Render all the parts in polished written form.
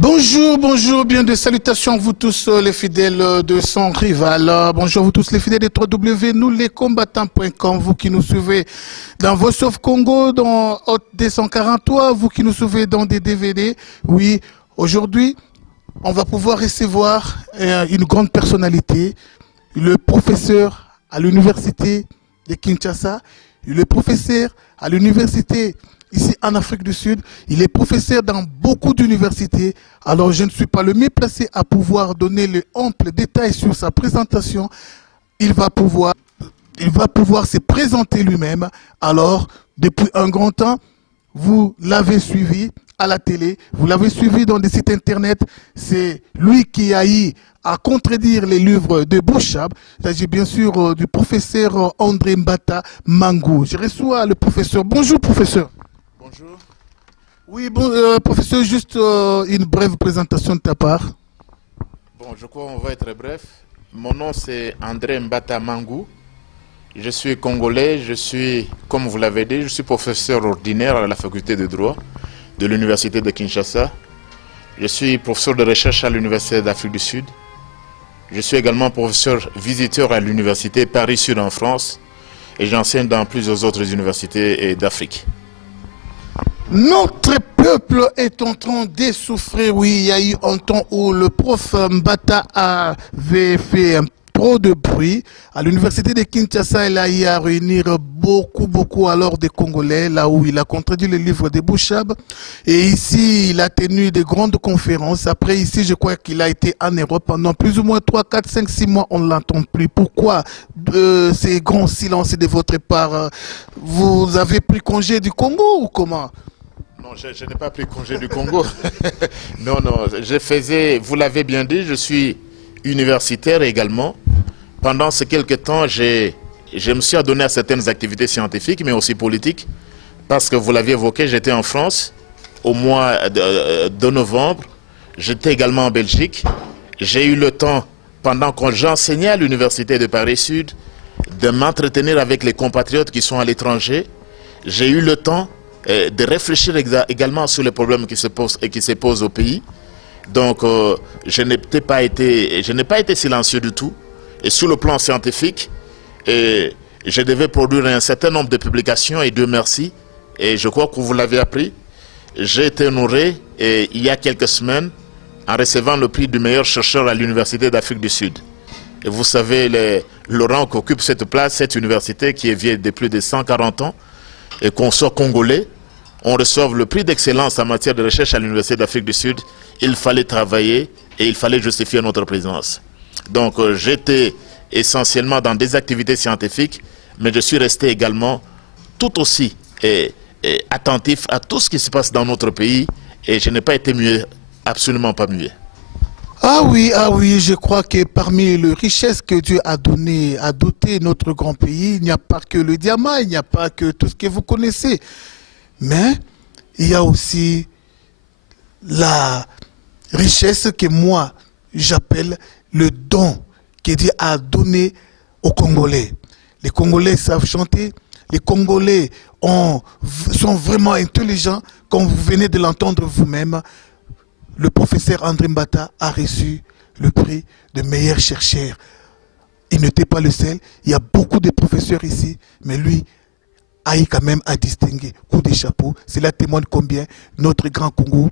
Bonjour, bonjour, bien de salutations vous tous les fidèles de son rival. Bonjour vous tous les fidèles de www.nouslescombattants.com, vous qui nous suivez dans Voice of Congo, dans Hot 243, vous qui nous suivez dans des DVD. Oui, aujourd'hui, on va pouvoir recevoir une grande personnalité, le professeur à l'université de Kinshasa, le professeur à l'université ici en Afrique du Sud. Il est professeur dans beaucoup d'universités. Alors je ne suis pas le mieux placé à pouvoir donner le ample détail sur sa présentation. Il va pouvoir se présenter lui-même. Alors, depuis un grand temps, vous l'avez suivi à la télé, vous l'avez suivi dans des sites internet. C'est lui qui a eu à contredire les livres de Bouchab. Il s'agit bien sûr du professeur André Mbata Mangou. Je reçois le professeur. Bonjour professeur. Bonjour. Oui, bon, professeur, juste une brève présentation de ta part. Bon, je crois qu'on va être bref. Mon nom c'est André Mbata Mangou. Je suis congolais, comme vous l'avez dit, je suis professeur ordinaire à la faculté de droit de l'université de Kinshasa. Je suis professeur de recherche à l'université d'Afrique du Sud. Je suis également professeur visiteur à l'université Paris-Sud en France et j'enseigne dans plusieurs autres universités d'Afrique. Notre peuple est en train d'essouffler. Oui, il y a eu un temps où le prof Mbata avait fait trop de bruit. À l'université de Kinshasa, il a eu à réunir beaucoup alors des Congolais, là où il a contredit le livre de Bouchab. Et ici, il a tenu de grandes conférences. Après, ici, je crois qu'il a été en Europe pendant plus ou moins 3, 4, 5, 6 mois. On ne l'entend plus. Pourquoi ces grands silences de votre part? Vous avez pris congé du Congo ou comment? Non, je n'ai pas pris congé du Congo. Non, vous l'avez bien dit, je suis universitaire également. Pendant ces quelques temps, je me suis adonné à certaines activités scientifiques, mais aussi politiques, parce que vous l'aviez évoqué, j'étais en France au mois de novembre. J'étais également en Belgique. J'ai eu le temps, pendant que j'enseignais à l'université de Paris-Sud, de m'entretenir avec les compatriotes qui sont à l'étranger. J'ai eu le temps de réfléchir également sur les problèmes qui se posent au pays. Donc, je n'ai pas été silencieux du tout. Et sur le plan scientifique, je devais produire un certain nombre de publications, et Dieu merci. Et je crois que vous l'avez appris. J'ai été honoré il y a quelques semaines en recevant le prix du meilleur chercheur à l'université d'Afrique du Sud. Et vous savez le rang qu'occupe cette université qui est vieille de plus de 140 ans, et qu'on soit congolais, on reçoit le prix d'excellence en matière de recherche à l'université d'Afrique du Sud. Il fallait travailler et il fallait justifier notre présence. Donc j'étais essentiellement dans des activités scientifiques, mais je suis resté également tout aussi attentif à tout ce qui se passe dans notre pays, et je n'ai pas été muet, absolument pas muet. Ah oui, je crois que parmi les richesses que Dieu a données, a doté notre grand pays, il n'y a pas que le diamant, il n'y a pas que tout ce que vous connaissez. Mais il y a aussi la richesse que moi j'appelle le don que Dieu a donné aux Congolais. Les Congolais savent chanter, les Congolais sont vraiment intelligents, comme vous venez de l'entendre vous-même. Le professeur André Mbata a reçu le prix de meilleur chercheur. Il n'était pas le seul, il y a beaucoup de professeurs ici, mais lui a eu quand même à distinguer coup de chapeau. Cela témoigne combien notre grand Congo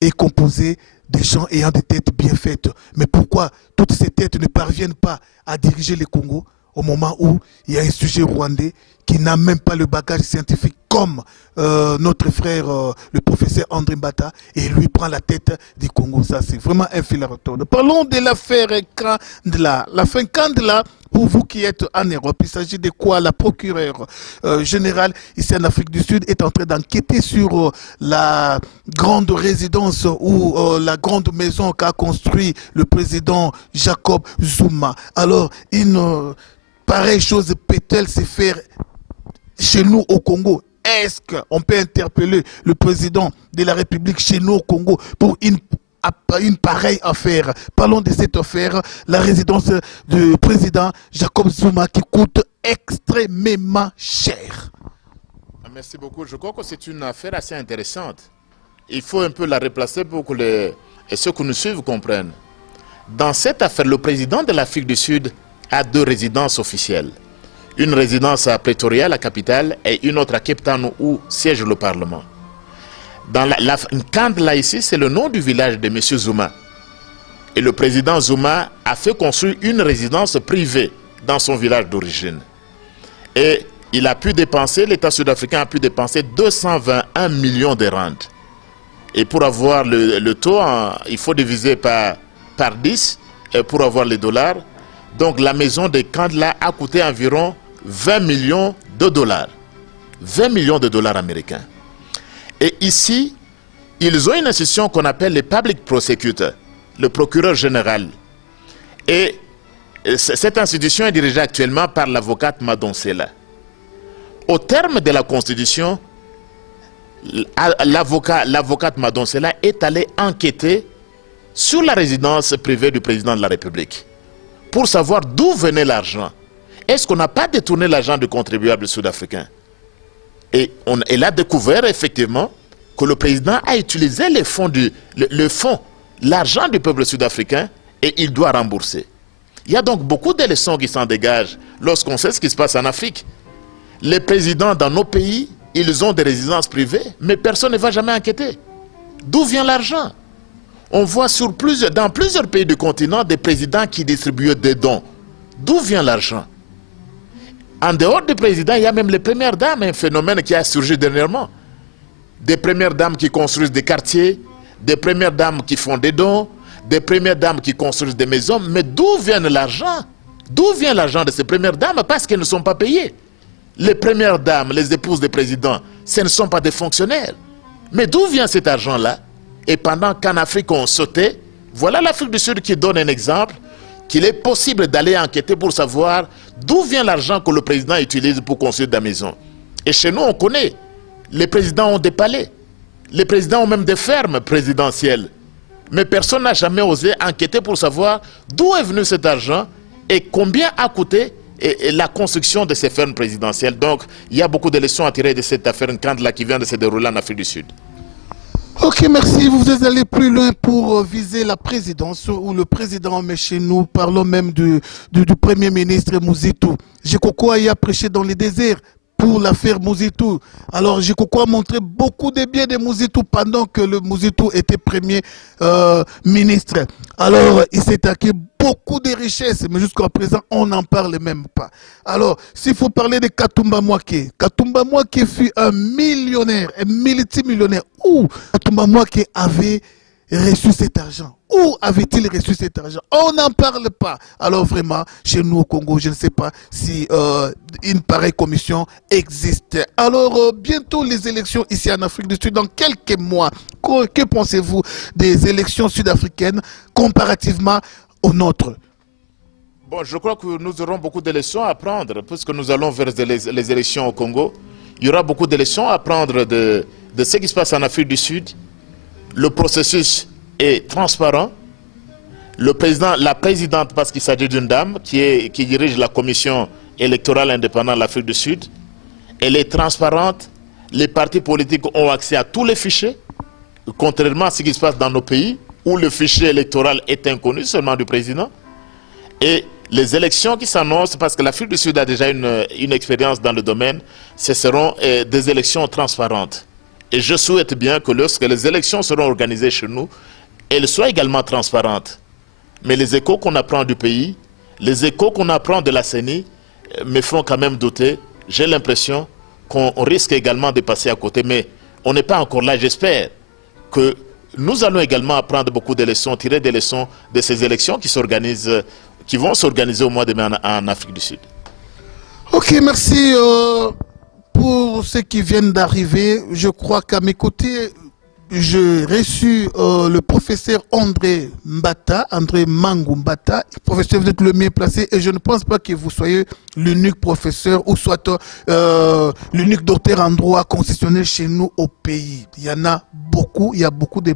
est composé de gens ayant des têtes bien faites. Mais pourquoi toutes ces têtes ne parviennent pas à diriger le Congo au moment où il y a un sujet rwandais qui n'a même pas le bagage scientifique comme notre frère, le professeur André Mbata, et lui prend la tête du Congo. Ça, c'est vraiment un fil à retordre. Parlons de l'affaire Kandla. L'affaire Kandla, pour vous qui êtes en Europe, il s'agit de quoi? La procureure générale ici en Afrique du Sud est en train d'enquêter sur la grande résidence ou la grande maison qu'a construit le président Jacob Zuma. Alors, une pareille chose peut-elle se faire chez nous au Congo? Est-ce qu'on peut interpeller le président de la République chez nous au Congo pour une pareille affaire? Parlons de cette affaire, la résidence du président Jacob Zuma qui coûte extrêmement cher. Merci beaucoup. Je crois que c'est une affaire assez intéressante. il faut un peu la replacer pour que ceux qui nous suivent comprennent. Dans cette affaire, le président de l'Afrique du Sud a 2 résidences officielles. Une résidence à Pretoria, la capitale, et une autre à Cape Town où siège le Parlement. Dans Nkandla ici, c'est le nom du village de M. Zuma. Et le président Zuma a fait construire une résidence privée dans son village d'origine. Et il a pu dépenser, l'État sud-africain a pu dépenser 221 millions de rand. Et pour avoir le taux, il faut diviser par 10 pour avoir les dollars. Donc la maison de Nkandla a coûté environ 20 millions de dollars. 20 millions de dollars américains. Et ici, ils ont une institution qu'on appelle les public prosecutors, le procureur général. Et cette institution est dirigée actuellement par l'avocate Madonsela. Au terme de la Constitution, l'avocate Madonsela est allée enquêter sur la résidence privée du président de la République pour savoir d'où venait l'argent. Est-ce qu'on n'a pas détourné l'argent du contribuable sud-africain? Et elle a découvert effectivement que le président a utilisé les fonds l'argent du peuple sud-africain et il doit rembourser. Il y a donc beaucoup de leçons qui s'en dégagent lorsqu'on sait ce qui se passe en Afrique. Les présidents dans nos pays, ils ont des résidences privées, mais personne ne va jamais enquêter. D'où vient l'argent? On voit dans plusieurs pays du continent des présidents qui distribuent des dons. D'où vient l'argent? En dehors du président, il y a même les premières dames, un phénomène qui a surgi dernièrement. Des premières dames qui construisent des quartiers, des premières dames qui font des dons, des premières dames qui construisent des maisons. Mais d'où vient l'argent? D'où vient l'argent de ces premières dames? Parce qu'elles ne sont pas payées. Les premières dames, les épouses des présidents, ce ne sont pas des fonctionnaires. Mais d'où vient cet argent-là? Et pendant qu'en Afrique on sautait, voilà l'Afrique du Sud qui donne un exemple, qu'il est possible d'aller enquêter pour savoir d'où vient l'argent que le président utilise pour construire des maisons. Et chez nous, on connaît. Les présidents ont des palais. Les présidents ont même des fermes présidentielles. Mais personne n'a jamais osé enquêter pour savoir d'où est venu cet argent et combien a coûté la construction de ces fermes présidentielles. Donc, il y a beaucoup de leçons à tirer de cette affaire Nkandla qui vient de se dérouler en Afrique du Sud. Ok, merci. Vous êtes allé plus loin pour viser la présidence ou le président, mais chez nous, parlons même du Premier ministre Mouzitou. Jekoko a prêché dans les déserts pour l'affaire Mouzitou. Alors, Jekoko a montré beaucoup de biens de Mouzitou pendant que le Mouzitou était Premier ministre. Alors, il s'est acquis beaucoup de richesses, mais jusqu'à présent, on n'en parle même pas. Alors, s'il faut parler de Katumba Mwake fut un millionnaire, un multimillionnaire. Où Katumba Mwake avait reçu cet argent? Où avait-il reçu cet argent? On n'en parle pas. Alors vraiment, chez nous au Congo, je ne sais pas si une pareille commission existe. Alors bientôt les élections ici en Afrique du Sud, dans quelques mois. Que pensez-vous des élections sud-africaines comparativement aux nôtres? Bon, je crois que nous aurons beaucoup de leçons à apprendre, puisque nous allons vers les élections au Congo. Il y aura beaucoup de leçons à apprendre de ce qui se passe en Afrique du Sud. Le processus est transparent. Le président, la présidente, parce qu'il s'agit d'une dame qui dirige la commission électorale indépendante de l'Afrique du Sud, elle est transparente. Les partis politiques ont accès à tous les fichiers, contrairement à ce qui se passe dans nos pays, où le fichier électoral est inconnu seulement du président. Et les élections qui s'annoncent, parce que l'Afrique du Sud a déjà une expérience dans le domaine, ce seront des élections transparentes. Et je souhaite bien que lorsque les élections seront organisées chez nous, elles soient également transparentes. Mais les échos qu'on apprend du pays, les échos qu'on apprend de la CENI, me font quand même douter. J'ai l'impression qu'on risque également de passer à côté. Mais on n'est pas encore là. J'espère que nous allons également apprendre beaucoup de leçons, tirer des leçons de ces élections qui vont s'organiser au mois de mai en Afrique du Sud. Ok, merci. Pour ceux qui viennent d'arriver, je crois qu'à mes côtés, j'ai reçu le professeur André Mangou Mbata. Professeur, vous êtes le mieux placé et je ne pense pas que vous soyez l'unique professeur ou soit l'unique docteur en droit constitutionnel chez nous au pays. Il y en a beaucoup, il y a beaucoup de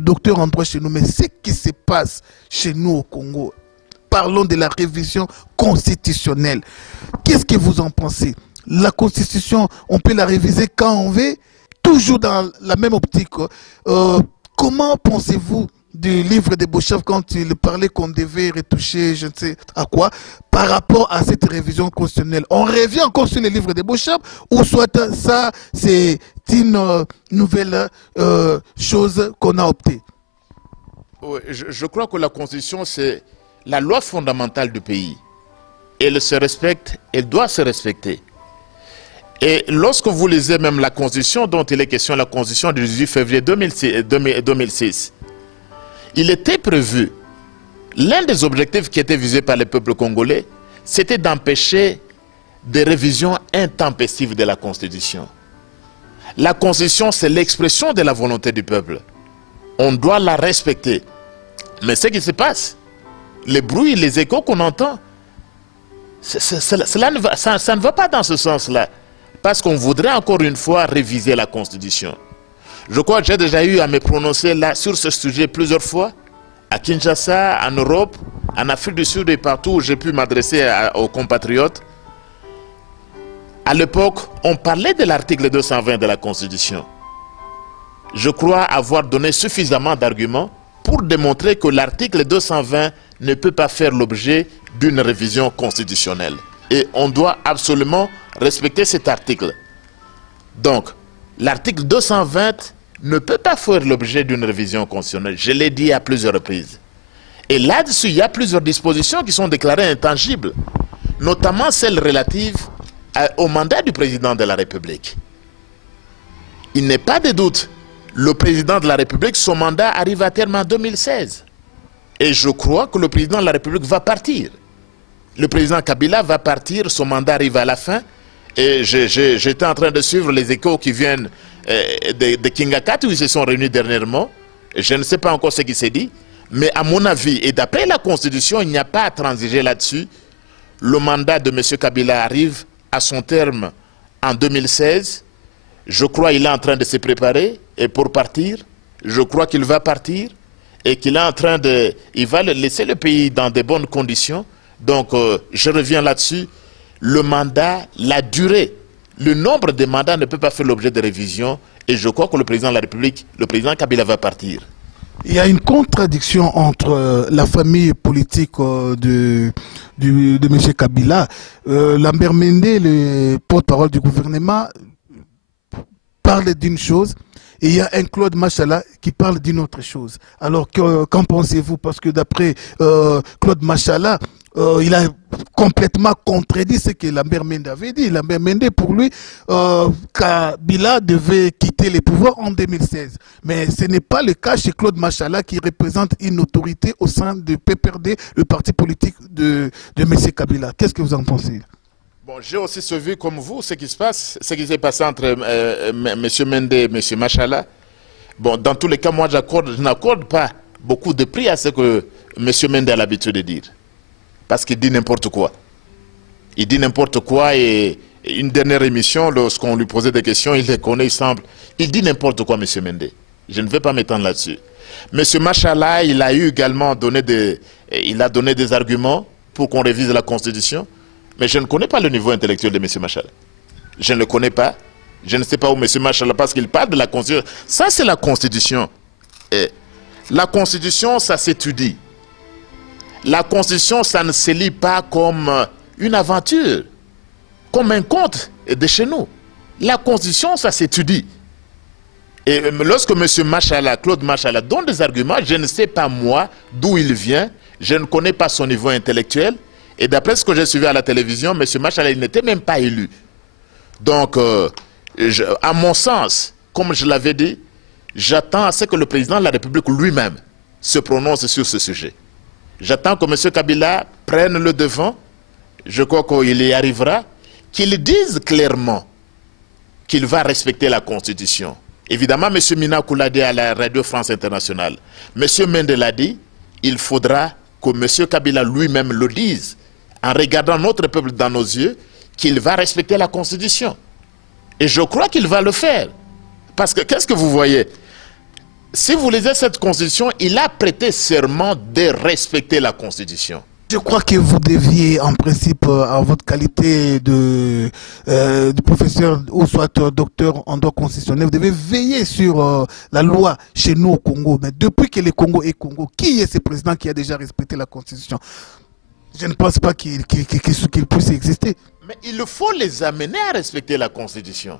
docteurs en droit chez nous. Mais ce qui se passe chez nous au Congo, parlons de la révision constitutionnelle. Qu'est-ce que vous en pensez? La Constitution, on peut la réviser quand on veut. toujours dans la même optique, comment pensez-vous du livre de Beauchef quand il parlait qu'on devait retoucher je ne sais à quoi par rapport à cette révision constitutionnelle? On revient encore sur le livre de Beauchef ou soit ça c'est une nouvelle chose qu'on a optée? Oui, je crois que la Constitution c'est la loi fondamentale du pays. Elle se respecte, elle doit se respecter. Et lorsque vous lisez même la Constitution dont il est question, la Constitution du 18 février 2006, il était prévu, l'un des objectifs qui était visé par le peuple congolais, c'était d'empêcher des révisions intempestives de la Constitution. La Constitution, c'est l'expression de la volonté du peuple. On doit la respecter. Mais ce qui se passe, les bruits, les échos qu'on entend, ça ne va pas dans ce sens-là. Parce qu'on voudrait encore une fois réviser la Constitution. Je crois que j'ai déjà eu à me prononcer là sur ce sujet plusieurs fois, à Kinshasa, en Europe, en Afrique du Sud et partout où j'ai pu m'adresser aux compatriotes. À l'époque, on parlait de l'article 220 de la Constitution. Je crois avoir donné suffisamment d'arguments pour démontrer que l'article 220 ne peut pas faire l'objet d'une révision constitutionnelle. Et on doit absolument respecter cet article. Donc, l'article 220 ne peut pas faire l'objet d'une révision constitutionnelle. Je l'ai dit à plusieurs reprises. Et là-dessus, il y a plusieurs dispositions qui sont déclarées intangibles, notamment celles relatives au mandat du président de la République. Il n'est pas de doute, le président de la République, son mandat arrive à terme en 2016. Et je crois que le président de la République va partir. Le président Kabila va partir, son mandat arrive à la fin. Et j'étais en train de suivre les échos qui viennent de Kingakat où ils se sont réunis dernièrement. Je ne sais pas encore ce qui s'est dit. Mais à mon avis, et d'après la Constitution, il n'y a pas à transiger là-dessus. Le mandat de M. Kabila arrive à son terme en 2016. Je crois qu'il est en train de se préparer et pour partir. Je crois qu'il va partir et qu'il est en train de... Il va laisser le pays dans de bonnes conditions. Donc, je reviens là-dessus. Le mandat, la durée, le nombre de mandats ne peut pas faire l'objet de révision. Et je crois que le président de la République, le président Kabila va partir. Il y a une contradiction entre la famille politique de M. Kabila. Lambert Mende, le porte-parole du gouvernement, parle d'une chose. Et il y a un Claude Machala qui parle d'une autre chose. Alors, qu'en pensez-vous? Parce que d'après Claude Machala, il a complètement contredit ce que Lambert Mende avait dit. Lambert Mende, pour lui, Kabila devait quitter les pouvoirs en 2016. Mais ce n'est pas le cas chez Claude Machala qui représente une autorité au sein de PPRD, le parti politique de M. Kabila. Qu'est-ce que vous en pensez? Bon, j'ai aussi suivi comme vous ce qui se passe, ce qui s'est passé entre M. Mende et M. Machala. Bon, dans tous les cas, moi, je n'accorde pas beaucoup de prix à ce que M. Mende a l'habitude de dire. Parce qu'il dit n'importe quoi. Il dit n'importe quoi et une dernière émission, lorsqu'on lui posait des questions, il les connaît, il semble. Il dit n'importe quoi, M. Mende. Je ne vais pas m'étendre là-dessus. M. Machala, il a eu également donné des arguments pour qu'on révise la Constitution. Mais je ne connais pas le niveau intellectuel de M. Machala. Je ne le connais pas. Je ne sais pas où M. Machala, parce qu'il parle de la Constitution. Ça, c'est la Constitution. Et la Constitution, ça s'étudie. La Constitution, ça ne se lit pas comme une aventure, comme un conte de chez nous. La Constitution, ça s'étudie. Et lorsque M. Machala, Claude Machala, donne des arguments, je ne sais pas moi d'où il vient, je ne connais pas son niveau intellectuel. Et d'après ce que j'ai suivi à la télévision, M. Machala, il n'était même pas élu. Donc, à mon sens, comme je l'avais dit, j'attends à ce que le président de la République lui-même se prononce sur ce sujet. J'attends que M. Kabila prenne le devant, je crois qu'il y arrivera, qu'il dise clairement qu'il va respecter la Constitution. Évidemment, M. Minakou l'a dit à la Radio France Internationale. M. Mende l'a dit, il faudra que M. Kabila lui-même le dise, en regardant notre peuple dans nos yeux, qu'il va respecter la Constitution. Et je crois qu'il va le faire. Parce que, qu'est-ce que vous voyez? Si vous lisez cette Constitution, il a prêté serment de respecter la Constitution. Je crois que vous deviez, en principe, en votre qualité de professeur ou soit docteur en droit constitutionnel, vous devez veiller sur la loi chez nous au Congo. Mais depuis que le Congo est Congo, qui est ce président qui a déjà respecté la Constitution? Je ne pense pas qu'il puisse exister. Mais il faut les amener à respecter la Constitution.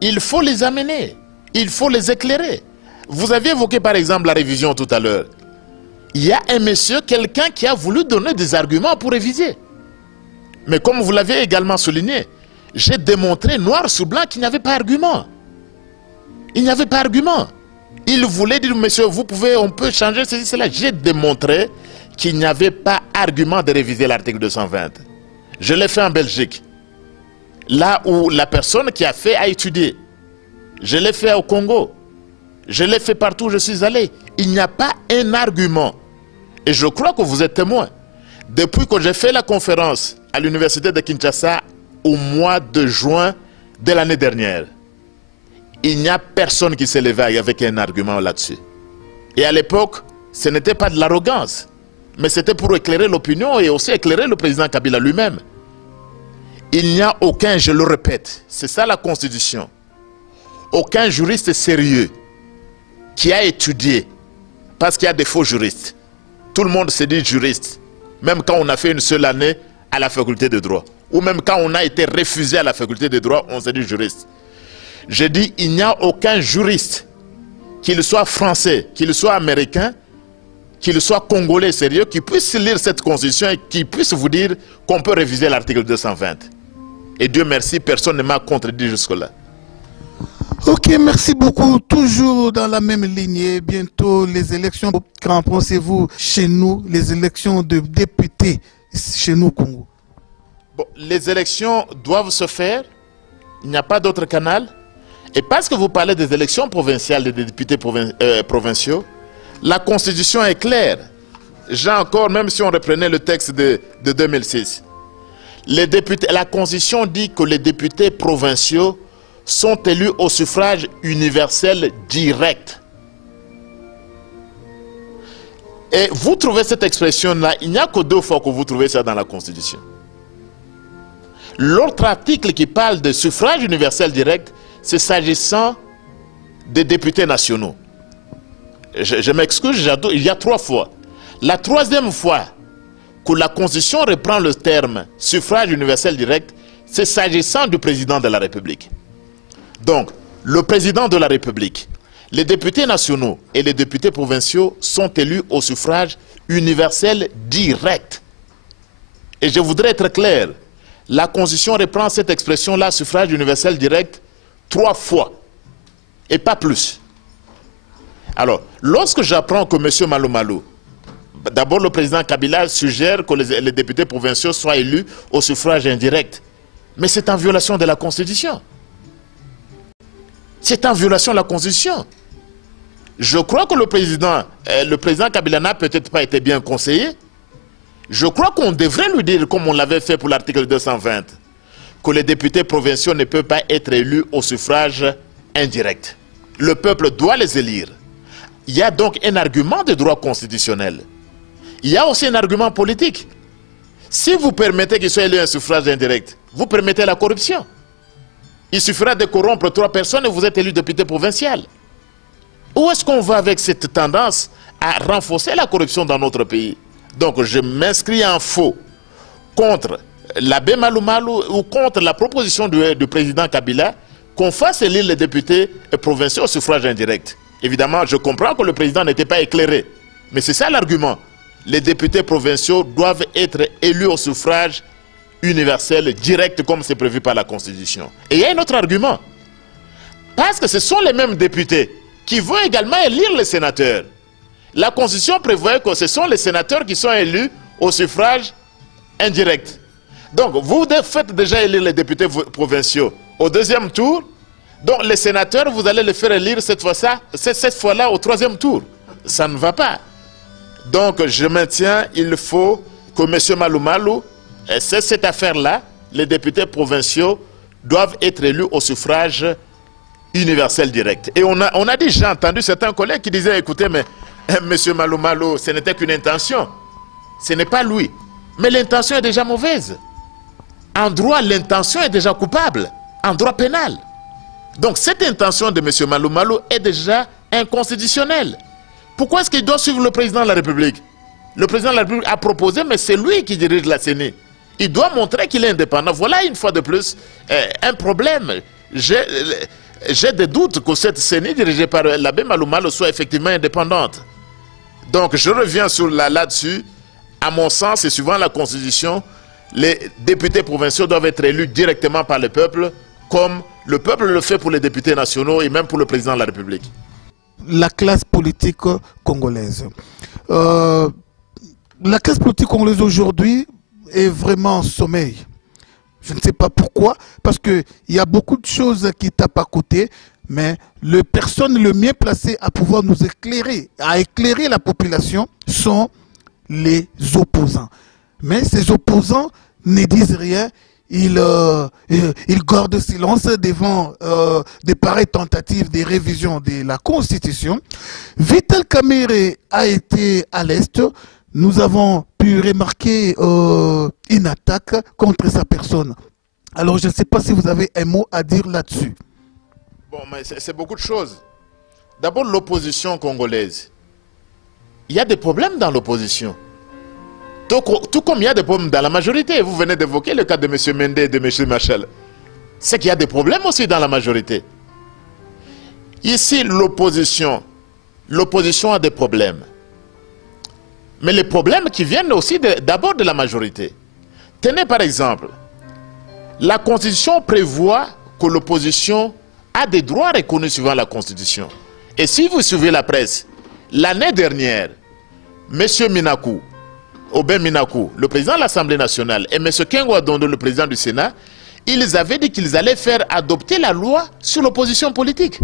Il faut les amener. Il faut les éclairer. Vous aviez évoqué par exemple la révision tout à l'heure. Il y a un monsieur, quelqu'un qui a voulu donner des arguments pour réviser. Mais comme vous l'avez également souligné, j'ai démontré noir sur blanc qu'il n'y avait pas d'argument. Il n'y avait pas d'argument. Il voulait dire, monsieur, vous pouvez, on peut changer ceci, cela. J'ai démontré qu'il n'y avait pas d'argument de réviser l'article 220. Je l'ai fait en Belgique. Là où la personne qui a fait a étudié. Je l'ai fait au Congo. Je l'ai fait partout où je suis allé. Il n'y a pas un argument. Et je crois que vous êtes témoin. Depuis que j'ai fait la conférence à l'université de Kinshasa au mois de juin de l'année dernière, il n'y a personne qui s'est levé avec un argument là-dessus. Et à l'époque, ce n'était pas de l'arrogance, mais c'était pour éclairer l'opinion et aussi éclairer le président Kabila lui-même. Il n'y a aucun, je le répète, c'est ça la Constitution, aucun juriste sérieux qui a étudié, parce qu'il y a des faux juristes. Tout le monde se dit juriste, même quand on a fait une seule année à la faculté de droit, ou même quand on a été refusé à la faculté de droit, on se dit juriste. Je dis, il n'y a aucun juriste, qu'il soit français, qu'il soit américain, qu'il soit congolais sérieux, qui puisse lire cette constitution et qui puisse vous dire qu'on peut réviser l'article 220. Et Dieu merci, personne ne m'a contredit jusque-là. Ok, merci beaucoup. Toujours dans la même lignée, bientôt les élections. Qu'en pensez-vous chez nous, les élections de députés chez nous au Congo? Bon, les élections doivent se faire. Il n'y a pas d'autre canal. Et parce que vous parlez des élections provinciales, des députés provinciaux, la Constitution est claire. J'ai encore, même si on reprenait le texte de 2006, les députés, la Constitution dit que les députés provinciaux sont élus au suffrage universel direct. Et vous trouvez cette expression-là, il n'y a que 2 fois que vous trouvez ça dans la Constitution. L'autre article qui parle de suffrage universel direct, c'est s'agissant des députés nationaux. Je m'excuse, il y a 3 fois. La 3e fois que la Constitution reprend le terme suffrage universel direct, c'est s'agissant du président de la République. Donc, le président de la République, les députés nationaux et les députés provinciaux sont élus au suffrage universel direct. Et je voudrais être clair, la Constitution reprend cette expression-là, suffrage universel direct, 3 fois, et pas plus. Alors, lorsque j'apprends que M. Malo Malo, d'abord le président Kabila suggère que les députés provinciaux soient élus au suffrage indirect, mais c'est en violation de la Constitution. C'est en violation de la Constitution. Je crois que le président Kabila n'a peut-être pas été bien conseillé. Je crois qu'on devrait lui dire, comme on l'avait fait pour l'article 220, que les députés provinciaux ne peuvent pas être élus au suffrage indirect. Le peuple doit les élire. Il y a donc un argument de droit constitutionnel. Il y a aussi un argument politique. Si vous permettez qu'ils soient élus un suffrage indirect, vous permettez la corruption. Il suffira de corrompre 3 personnes et vous êtes élu député provincial. Où est-ce qu'on va avec cette tendance à renforcer la corruption dans notre pays? Donc je m'inscris en faux contre l'abbé Malo Malo ou contre la proposition du président Kabila qu'on fasse élire les députés provinciaux au suffrage indirect. Évidemment, je comprends que le président n'était pas éclairé, mais c'est ça l'argument. Les députés provinciaux doivent être élus au suffrage universel direct comme c'est prévu par la Constitution. Et il y a un autre argument. Parce que ce sont les mêmes députés qui vont également élire les sénateurs. La Constitution prévoit que ce sont les sénateurs qui sont élus au suffrage indirect. Donc, vous faites déjà élire les députés provinciaux au 2e tour. Donc, les sénateurs, vous allez les faire élire cette fois-là au 3e tour. Ça ne va pas. Donc, je maintiens, il faut que M. Malo Malo, c'est cette affaire-là, les députés provinciaux doivent être élus au suffrage universel direct. Et on a déjà entendu certains collègues qui disaient, écoutez, mais M. Malo Malo, ce n'était qu'une intention. Ce n'est pas lui. Mais l'intention est déjà mauvaise. En droit, l'intention est déjà coupable. En droit pénal. Donc cette intention de M. Malo Malo est déjà inconstitutionnelle. Pourquoi est-ce qu'il doit suivre le président de la République? Le président de la République a proposé, mais c'est lui qui dirige la CENI. Il doit montrer qu'il est indépendant. Voilà une fois de plus un problème. J'ai des doutes que cette CENI dirigée par l'abbé Malo Malo soit effectivement indépendante. Donc je reviens là-dessus. À mon sens, et suivant la Constitution, les députés provinciaux doivent être élus directement par le peuple, comme le peuple le fait pour les députés nationaux et même pour le président de la République. La classe politique congolaise. La classe politique congolaise aujourd'hui est vraiment en sommeil. Je ne sais pas pourquoi, parce qu'il y a beaucoup de choses qui tapent à côté, mais les personnes le mieux placées à pouvoir nous éclairer, à éclairer la population, sont les opposants. Mais ces opposants ne disent rien, ils gardent silence devant des pareilles tentatives de révision de la Constitution. Vital Kamerhe a été à l'Est. Nous avons pu remarquer une attaque contre sa personne. Alors je ne sais pas si vous avez un mot à dire là-dessus. Bon, mais c'est beaucoup de choses. D'abord, l'opposition congolaise. Il y a des problèmes dans l'opposition. Tout comme il y a des problèmes dans la majorité. Vous venez d'évoquer le cas de M. Mende et de M. Machel. C'est qu'il y a des problèmes aussi dans la majorité. Ici, l'opposition a des problèmes. Mais les problèmes qui viennent aussi d'abord de la majorité. Tenez par exemple, la Constitution prévoit que l'opposition a des droits reconnus suivant la Constitution. Et si vous suivez la presse, l'année dernière, M. Minakou, Aubin Minakou, le président de l'Assemblée nationale, et M. Kengo Adondo, le président du Sénat, ils avaient dit qu'ils allaient faire adopter la loi sur l'opposition politique.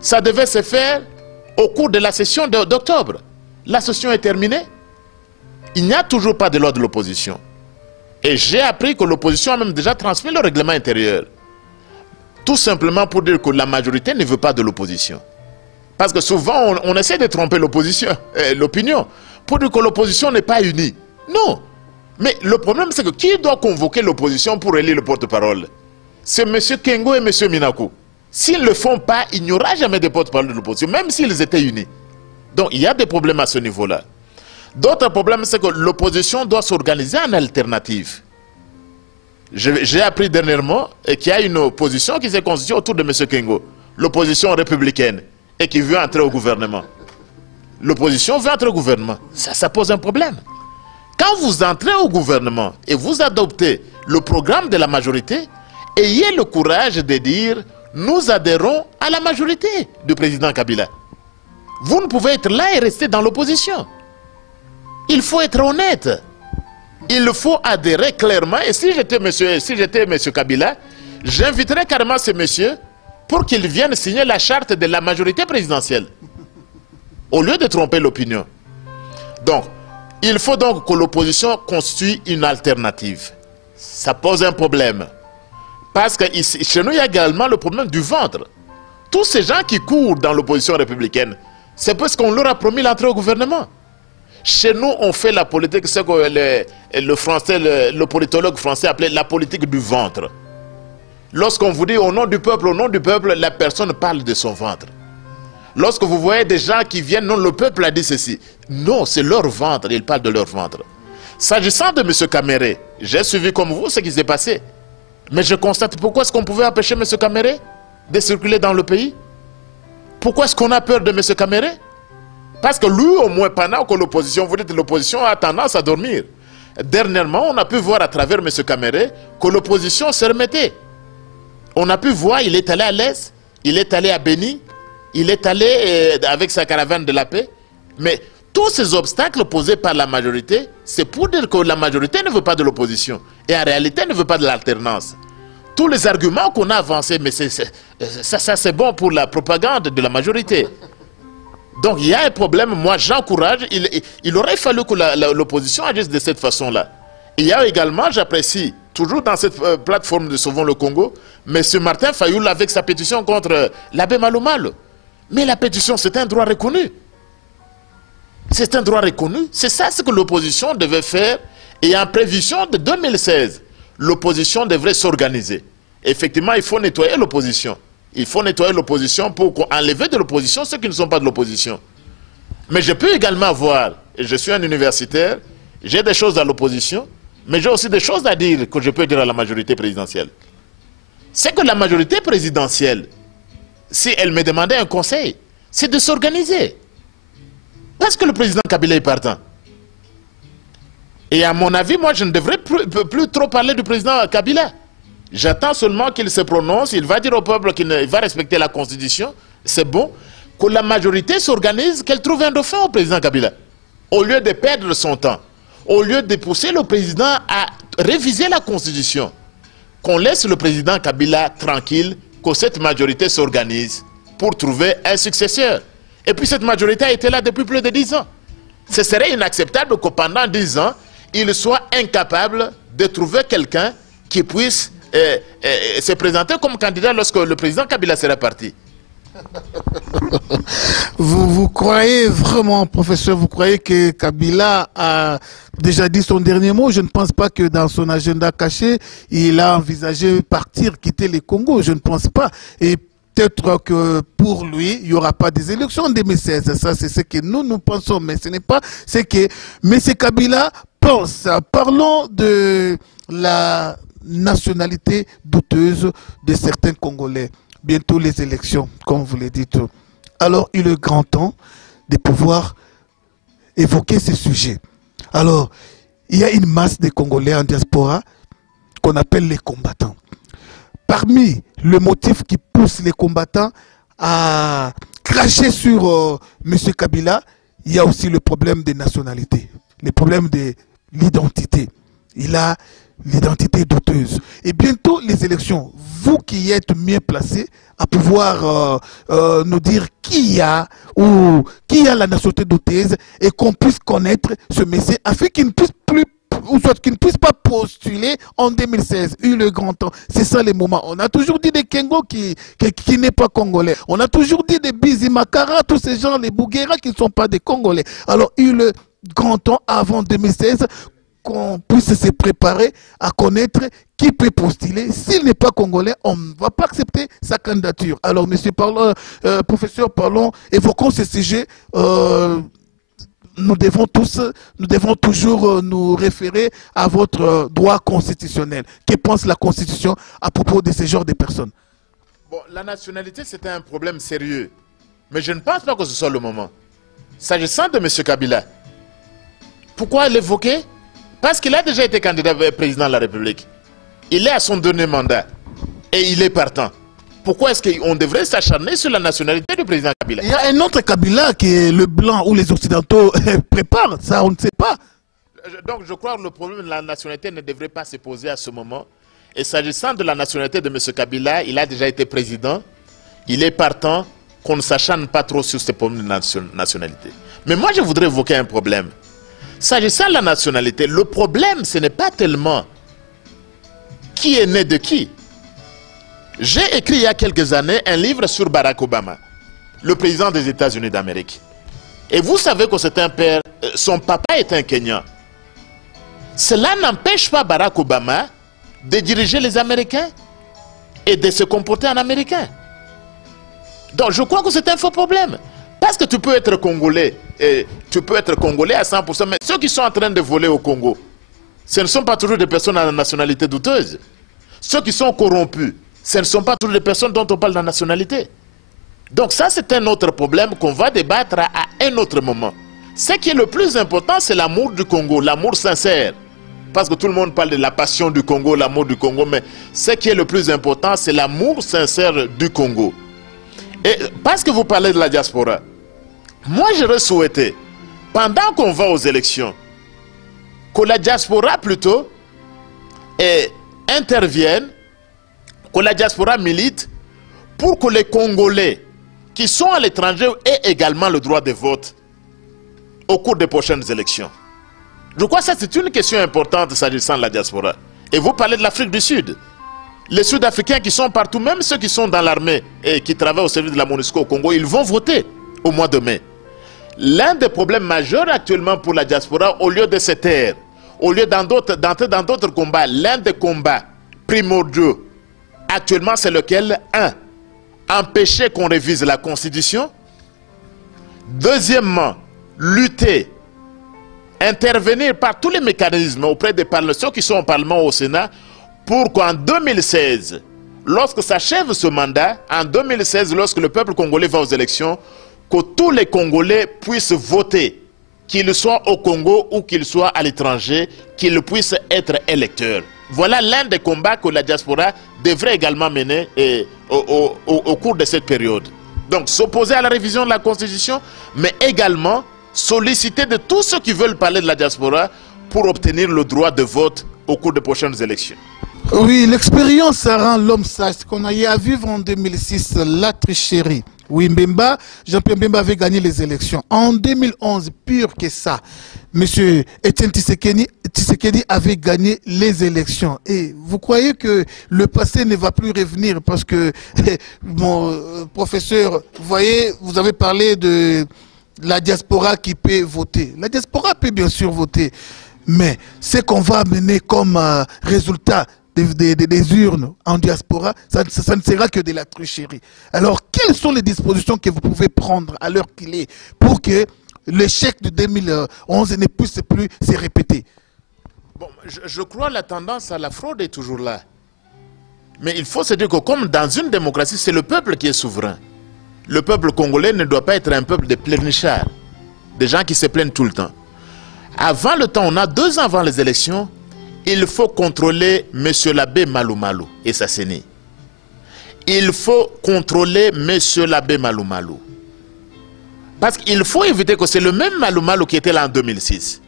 Ça devait se faire au cours de la session d'octobre. La session est terminée. Il n'y a toujours pas de loi de l'opposition. Et j'ai appris que l'opposition a même déjà transmis le règlement intérieur. Tout simplement pour dire que la majorité ne veut pas de l'opposition. Parce que souvent, on essaie de tromper l'opposition, l'opinion, pour dire que l'opposition n'est pas unie. Non. Mais le problème, c'est que qui doit convoquer l'opposition pour élire le porte-parole? C'est M. Kengo et M. Minakou. S'ils ne le font pas, il n'y aura jamais de porte-parole de l'opposition, même s'ils étaient unis. Donc, il y a des problèmes à ce niveau-là. D'autres problèmes, c'est que l'opposition doit s'organiser en alternative. J'ai appris dernièrement qu'il y a une opposition qui s'est constituée autour de M. Kengo, l'opposition républicaine, et qui veut entrer au gouvernement. L'opposition veut entrer au gouvernement. Ça pose un problème. Quand vous entrez au gouvernement et vous adoptez le programme de la majorité, ayez le courage de dire « Nous adhérons à la majorité du président Kabila ». Vous ne pouvez être là et rester dans l'opposition. Il faut être honnête. Il faut adhérer clairement. Et si j'étais M. Kabila, j'inviterais carrément ce monsieur pour qu'il vienne signer la charte de la majorité présidentielle. Au lieu de tromper l'opinion. Donc, il faut donc que l'opposition constitue une alternative. Ça pose un problème. Parce que ici, chez nous, il y a également le problème du ventre. Tous ces gens qui courent dans l'opposition républicaine, c'est parce qu'on leur a promis l'entrée au gouvernement. Chez nous, on fait la politique, ce que le politologue français appelait la politique du ventre. Lorsqu'on vous dit au nom du peuple, la personne parle de son ventre. Lorsque vous voyez des gens qui viennent, non, le peuple a dit ceci. Non, c'est leur ventre, ils parlent de leur ventre. S'agissant de M. Kamerhe, j'ai suivi comme vous ce qui s'est passé. Mais je constate, pourquoi est-ce qu'on pouvait empêcher M. Kamerhe de circuler dans le pays? Pourquoi est-ce qu'on a peur de M. Kamerhe? Parce que lui, au moins, pendant que l'opposition, vous dites l'opposition a tendance à dormir. Dernièrement, on a pu voir à travers M. Kamerhe que l'opposition se remettait. On a pu voir, il est allé à l'Est, il est allé à Béni, il est allé avec sa caravane de la paix. Mais tous ces obstacles posés par la majorité, c'est pour dire que la majorité ne veut pas de l'opposition. Et en réalité, ne veut pas de l'alternance. Tous les arguments qu'on a avancés, mais ça c'est bon pour la propagande de la majorité. Donc il y a un problème, moi j'encourage, il aurait fallu que l'opposition agisse de cette façon-là. Il y a également, j'apprécie, toujours dans cette plateforme de Sauvons le Congo, M. Martin Fayoul avec sa pétition contre l'abbé Malo Malo. Mais la pétition, c'est un droit reconnu. C'est un droit reconnu. C'est ça ce que l'opposition devait faire. Et en prévision de 2016, l'opposition devrait s'organiser. Effectivement, il faut nettoyer l'opposition. Il faut nettoyer l'opposition pour enlever de l'opposition ceux qui ne sont pas de l'opposition. Mais je peux également voir, et je suis un universitaire, j'ai des choses à l'opposition, mais j'ai aussi des choses à dire que je peux dire à la majorité présidentielle. C'est que la majorité présidentielle, si elle me demandait un conseil, c'est de s'organiser. Parce que le président Kabila est partant. Et à mon avis, moi, je ne devrais plus trop parler du président Kabila. J'attends seulement qu'il se prononce, il va dire au peuple qu'il va respecter la Constitution, c'est bon. Que la majorité s'organise, qu'elle trouve un dauphin au président Kabila. Au lieu de perdre son temps, au lieu de pousser le président à réviser la Constitution, qu'on laisse le président Kabila tranquille, que cette majorité s'organise pour trouver un successeur. Et puis cette majorité a été là depuis plus de 10 ans. Ce serait inacceptable que pendant 10 ans, il soit incapable de trouver quelqu'un qui puisse se présenter comme candidat lorsque le président Kabila sera parti. Vous croyez vraiment, professeur, vous croyez que Kabila a déjà dit son dernier mot? Je ne pense pas que dans son agenda caché, il a envisagé partir, quitter le Congo. Je ne pense pas. Et peut-être que pour lui, il n'y aura pas des élections en 2016. Ça, c'est ce que nous pensons. Mais ce n'est pas ce que M. Kabila pense. Parlons de la nationalité douteuse de certains Congolais. Bientôt les élections, comme vous le dites. Alors, il est grand temps de pouvoir évoquer ces sujets. Alors, il y a une masse de Congolais en diaspora qu'on appelle les combattants. Parmi les motifs qui poussent les combattants à cracher sur M. Kabila, il y a aussi le problème des nationalités, le problème de l'identité. Il a l'identité douteuse. Et bientôt les élections, vous qui êtes mieux placés à pouvoir nous dire qui a la nationalité douteuse et qu'on puisse connaître ce message afin qu'il ne puisse plus ou soit qu'il ne puisse pas postuler en 2016. Il est grand temps. C'est ça les moments. On a toujours dit des Kengo qui n'est pas congolais. On a toujours dit des Bizimakara, tous ces gens, les Bouguera qui ne sont pas des Congolais. Alors il est grand temps avant 2016 qu'on puisse se préparer à connaître qui peut postuler. S'il n'est pas congolais, on ne va pas accepter sa candidature. Alors, monsieur, professeur, évoquons ce sujet. Nous devons toujours nous référer à votre droit constitutionnel. Que pense la Constitution à propos de ce genre de personnes? Bon, la nationalité, c'est un problème sérieux. Mais je ne pense pas que ce soit le moment. S'agissant de M. Kabila, pourquoi l'évoquer? Parce qu'il a déjà été candidat président de la République. Il est à son dernier mandat. Et il est partant. Pourquoi est-ce qu'on devrait s'acharner sur la nationalité du président Kabila? Il y a un autre Kabila qui est le blanc ou les Occidentaux préparent. Ça, on ne sait pas. Donc, je crois que le problème de la nationalité ne devrait pas se poser à ce moment. Et s'agissant de la nationalité de M. Kabila, il a déjà été président. Il est partant. Qu'on ne s'acharne pas trop sur ces problèmes de nationalité. Mais moi, je voudrais évoquer un problème. S'agissant de la nationalité, le problème, ce n'est pas tellement qui est né de qui. J'ai écrit il y a quelques années un livre sur Barack Obama, le président des États-Unis d'Amérique. Et vous savez que c'est un père, son papa est un Kenyan. Cela n'empêche pas Barack Obama de diriger les Américains et de se comporter en Américain. Donc je crois que c'est un faux problème. Parce que tu peux être Congolais, et tu peux être Congolais à 100%, mais ceux qui sont en train de voler au Congo, ce ne sont pas toujours des personnes à la nationalité douteuse. Ceux qui sont corrompus, ce ne sont pas toujours des personnes dont on parle de la nationalité. Donc ça, c'est un autre problème qu'on va débattre à un autre moment. Ce qui est le plus important, c'est l'amour du Congo, l'amour sincère. Parce que tout le monde parle de la passion du Congo, l'amour du Congo, mais ce qui est le plus important, c'est l'amour sincère du Congo. Et parce que vous parlez de la diaspora, moi j'aurais souhaité, pendant qu'on va aux élections, que la diaspora plutôt intervienne, que la diaspora milite pour que les Congolais qui sont à l'étranger aient également le droit de vote au cours des prochaines élections. Je crois que ça c'est une question importante s'agissant de la diaspora. Et vous parlez de l'Afrique du Sud. Les Sud-Africains qui sont partout, même ceux qui sont dans l'armée et qui travaillent au service de la MONUSCO au Congo, ils vont voter au mois de mai. l'un des problèmes majeurs actuellement pour la diaspora, au lieu de se taire, au lieu d'entrer dans d'autres combats, l'un des combats primordiaux actuellement, c'est lequel? Un, empêcher qu'on révise la Constitution. Deuxièmement, lutter, intervenir par tous les mécanismes auprès des ceux qui sont au Parlement, au Sénat, pour qu'en 2016, lorsque s'achève ce mandat, en 2016, lorsque le peuple congolais va aux élections, que tous les Congolais puissent voter, qu'ils soient au Congo ou qu'ils soient à l'étranger, qu'ils puissent être électeurs. Voilà l'un des combats que la diaspora devrait également mener au cours de cette période. Donc s'opposer à la révision de la Constitution, mais également solliciter de tous ceux qui veulent parler de la diaspora pour obtenir le droit de vote au cours des prochaines élections. Oui, l'expérience rend l'homme sage. Ce qu'on a eu à vivre en 2006, la tricherie. Oui, Mbemba, Jean-Pierre Mbemba avait gagné les élections. En 2011, pire que ça, M. Etienne Tshisekedi avait gagné les élections. Et vous croyez que le passé ne va plus revenir parce que, mon professeur, vous voyez, vous avez parlé de la diaspora qui peut voter. La diaspora peut bien sûr voter, mais ce qu'on va amener comme résultat des urnes en diaspora, ça ne sera que de la tricherie. Alors, quelles sont les dispositions que vous pouvez prendre à l'heure qu'il est pour que l'échec de 2011 ne puisse plus se répéter? Bon, je crois que la tendance à la fraude est toujours là. Mais il faut se dire que comme dans une démocratie, c'est le peuple qui est souverain. Le peuple congolais ne doit pas être un peuple de pleurnichards, des gens qui se plaignent tout le temps. Avant le temps, on a 2 ans avant les élections, il faut contrôler M. l'abbé Malou Malou et sa CENI. Il faut contrôler M. l'abbé Malou Malou. Parce qu'il faut éviter que c'est le même Malou Malou qui était là en 2006.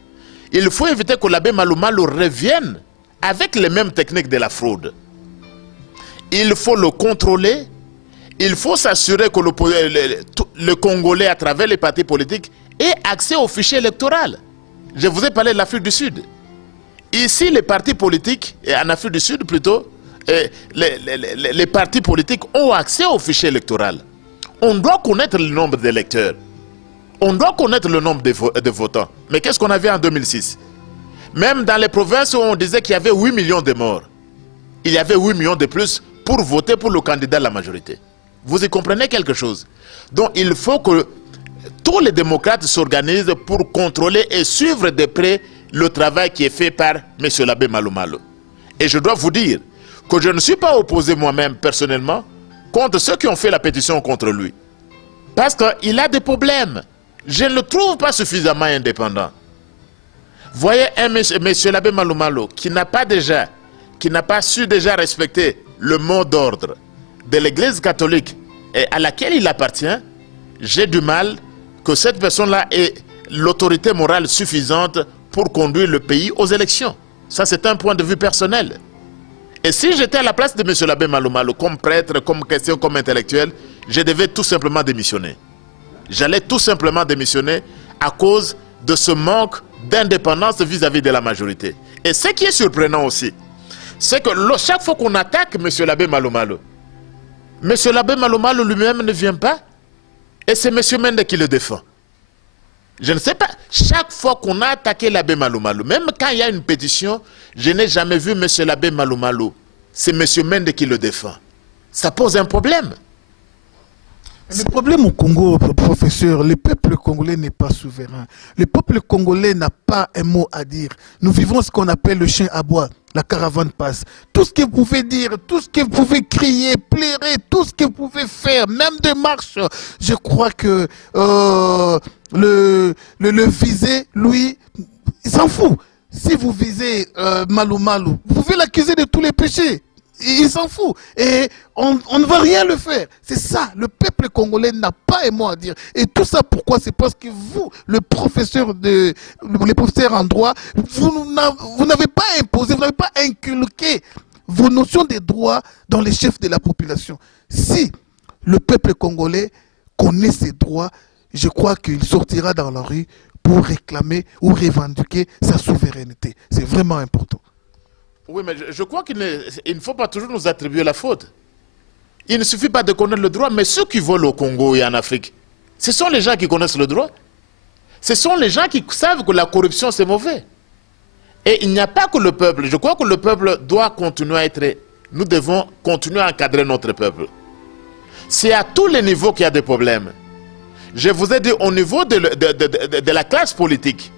Il faut éviter que l'abbé Malou Malou revienne avec les mêmes techniques de la fraude. Il faut le contrôler. Il faut s'assurer que le Congolais, à travers les partis politiques, ait accès au fichier électoral. Je vous ai parlé de l'Afrique du Sud. Ici, les partis politiques, et en Afrique du Sud plutôt, les partis politiques ont accès au fichier électoral. On doit connaître le nombre d'électeurs. On doit connaître le nombre de votants. Mais qu'est-ce qu'on avait en 2006? Même dans les provinces où on disait qu'il y avait 8 millions de morts, il y avait 8 millions de plus pour voter pour le candidat de la majorité. Vous y comprenez quelque chose? Donc il faut que tous les démocrates s'organisent pour contrôler et suivre de près le travail qui est fait par M. l'abbé Malou Malou. Et je dois vous dire que je ne suis pas opposé moi-même personnellement contre ceux qui ont fait la pétition contre lui. Parce qu'il a des problèmes. Je ne le trouve pas suffisamment indépendant. Voyez un monsieur l'abbé Malou Malou qui n'a pas su déjà respecter le mot d'ordre de l'Église catholique et à laquelle il appartient. J'ai du mal que cette personne-là ait l'autorité morale suffisante pour conduire le pays aux élections. Ça, c'est un point de vue personnel. Et si j'étais à la place de M. l'abbé Malou Malou, comme prêtre, comme chrétien, comme intellectuel, je devais tout simplement démissionner. J'allais tout simplement démissionner à cause de ce manque d'indépendance vis-à-vis de la majorité. Et ce qui est surprenant aussi, c'est que chaque fois qu'on attaque M. l'abbé Malou Malou, M. l'abbé Malou Malou lui-même ne vient pas, et c'est M. Mende qui le défend. Je ne sais pas, chaque fois qu'on a attaqué l'abbé Malou Malou, même quand il y a une pétition, je n'ai jamais vu M. l'abbé Malou Malou. C'est M. Mende qui le défend. Ça pose un problème. Le problème au Congo, professeur, le peuple congolais n'est pas souverain. Le peuple congolais n'a pas un mot à dire. Nous vivons ce qu'on appelle le chien à bois. La caravane passe. Tout ce que vous pouvez dire, tout ce que vous pouvez crier, plairer, tout ce que vous pouvez faire, même des marches, je crois que le visé, lui, il s'en fout. Si vous visez Malou Malou, vous pouvez l'accuser de tous les péchés. Il s'en fout. Et on ne va rien le faire. C'est ça. Le peuple congolais n'a pas un mot à dire. Et tout ça, pourquoi? C'est parce que vous, les professeurs en droit, vous n'avez pas imposé, vous n'avez pas inculqué vos notions de droit dans les chefs de la population. Si le peuple congolais connaît ses droits, je crois qu'il sortira dans la rue pour réclamer ou revendiquer sa souveraineté. C'est vraiment important. Oui, mais je crois qu'il ne faut pas toujours nous attribuer la faute. Il ne suffit pas de connaître le droit, mais ceux qui volent au Congo et en Afrique, ce sont les gens qui connaissent le droit. Ce sont les gens qui savent que la corruption c'est mauvais. Et il n'y a pas que le peuple. Je crois que le peuple doit continuer à être... Nous devons continuer à encadrer notre peuple. C'est à tous les niveaux qu'il y a des problèmes. Je vous ai dit au niveau de la classe politique,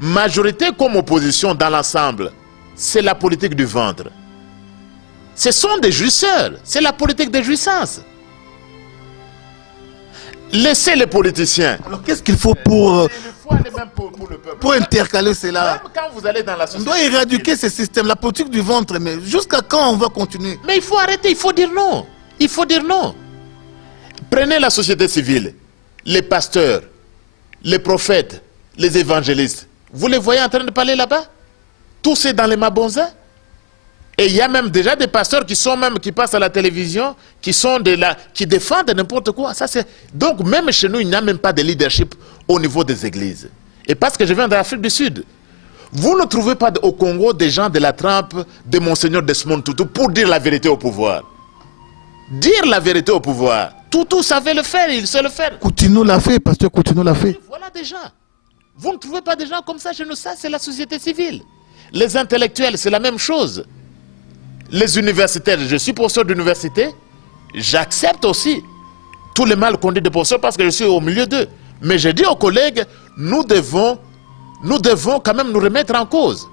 majorité comme opposition dans l'ensemble, c'est la politique du ventre. Ce sont des jouisseurs, c'est la politique des jouissances. Laissez les politiciens. Alors qu'est-ce qu'il faut pour le peuple. Pour intercaler cela? Même quand vous allez dans la société, on doit éradiquer ce système, la politique du ventre, mais jusqu'à quand on va continuer? Mais il faut arrêter, il faut dire non. Il faut dire non. Prenez la société civile, les pasteurs, les prophètes, les évangélistes. Vous les voyez en train de parler là-bas? Tous c'est dans les mabonzas. Et il y a même déjà des pasteurs qui passent à la télévision, qui défendent n'importe quoi. Donc même chez nous, il n'y a même pas de leadership au niveau des églises. Et parce que je viens de l'Afrique du Sud, vous ne trouvez pas au Congo des gens de la trempe de Monseigneur Desmond Tutu pour dire la vérité au pouvoir. Dire la vérité au pouvoir. Tutu savait le faire, il sait le faire. Coutinho l'a fait, pasteur Coutinho l'a fait. Voilà déjà. Vous ne trouvez pas des gens comme ça chez nous? Ça, c'est la société civile. Les intellectuels, c'est la même chose. Les universitaires, je suis professeur d'université, j'accepte aussi tout le mal qu'on dit des professeurs parce que je suis au milieu d'eux. Mais je dis aux collègues, nous devons quand même nous remettre en cause.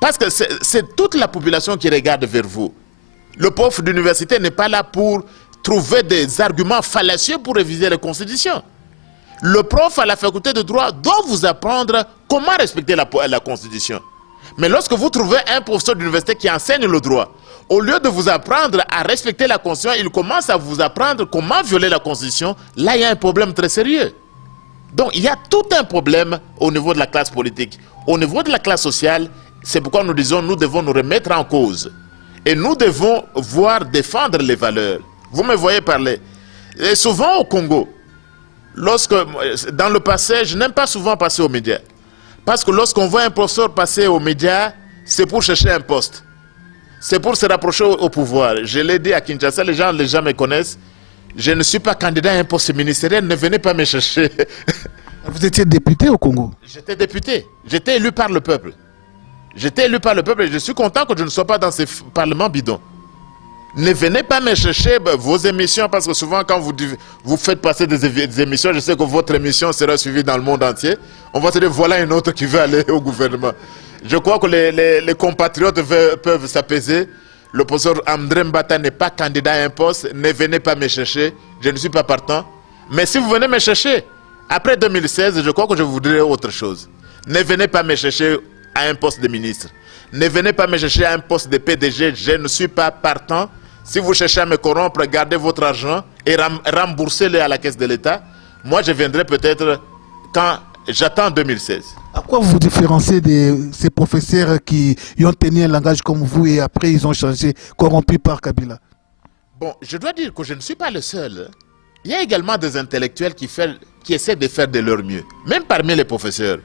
Parce que c'est toute la population qui regarde vers vous. Le prof d'université n'est pas là pour trouver des arguments fallacieux pour réviser les constitutions. Le prof à la faculté de droit doit vous apprendre comment respecter la constitution. Mais lorsque vous trouvez un professeur d'université qui enseigne le droit, au lieu de vous apprendre à respecter la Constitution, il commence à vous apprendre comment violer la Constitution. Là, il y a un problème très sérieux. Donc, il y a tout un problème au niveau de la classe politique. Au niveau de la classe sociale, c'est pourquoi nous disons nous devons nous remettre en cause. Et nous devons défendre les valeurs. Vous me voyez parler. Et souvent au Congo, dans le passé, je n'aime pas souvent passer aux médias. Parce que lorsqu'on voit un professeur passer aux médias, c'est pour chercher un poste. C'est pour se rapprocher au pouvoir. Je l'ai dit à Kinshasa, les gens me connaissent. Je ne suis pas candidat à un poste ministériel, ne venez pas me chercher. Vous étiez député au Congo? J'étais député. J'étais élu par le peuple. J'étais élu par le peuple et je suis content que je ne sois pas dans ces parlements bidons. Ne venez pas me chercher vos émissions parce que souvent quand vous faites passer des émissions, je sais que votre émission sera suivie dans le monde entier. On va se dire voilà une autre qui veut aller au gouvernement. Je crois que les compatriotes peuvent s'apaiser. Le professeur André Mbata n'est pas candidat à un poste. Ne venez pas me chercher. Je ne suis pas partant. Mais si vous venez me chercher, après 2016, je crois que je vous dirai autre chose. Ne venez pas me chercher à un poste de ministre. Ne venez pas me chercher à un poste de PDG. Je ne suis pas partant. Si vous cherchez à me corrompre, gardez votre argent et remboursez-le à la caisse de l'État. Moi, je viendrai peut-être quand j'attends 2016. À quoi vous différenciez de ces professeurs qui ont tenu un langage comme vous et après ils ont changé, corrompus par Kabila? Bon, je dois dire que je ne suis pas le seul. Il y a également des intellectuels qui essaient de faire de leur mieux, même parmi les professeurs.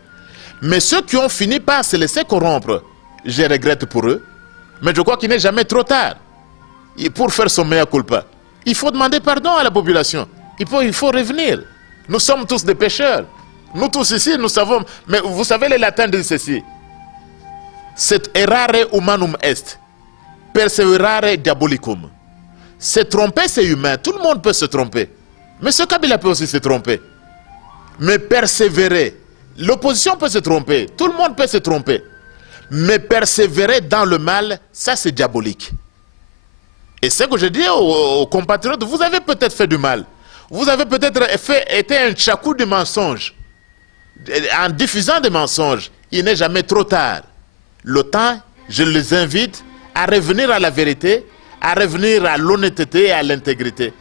Mais ceux qui ont fini par se laisser corrompre, je regrette pour eux, mais je crois qu'il n'est jamais trop tard. Et pour faire son mea culpa, il faut demander pardon à la population. Il faut revenir. Nous sommes tous des pécheurs. Nous tous ici, nous savons. Mais vous savez, les latins disent ceci. C'est errare humanum est. Perseverare diabolicum. Se tromper, c'est humain. Tout le monde peut se tromper. Mais ce Kabila peut aussi se tromper. Mais persévérer. L'opposition peut se tromper. Tout le monde peut se tromper. Mais persévérer dans le mal, ça c'est diabolique. Et c'est ce que je dis aux compatriotes, vous avez peut-être fait du mal. Vous avez peut-être été un tchakou de mensonges. En diffusant des mensonges, il n'est jamais trop tard. Le temps, je les invite à revenir à la vérité, à revenir à l'honnêteté et à l'intégrité.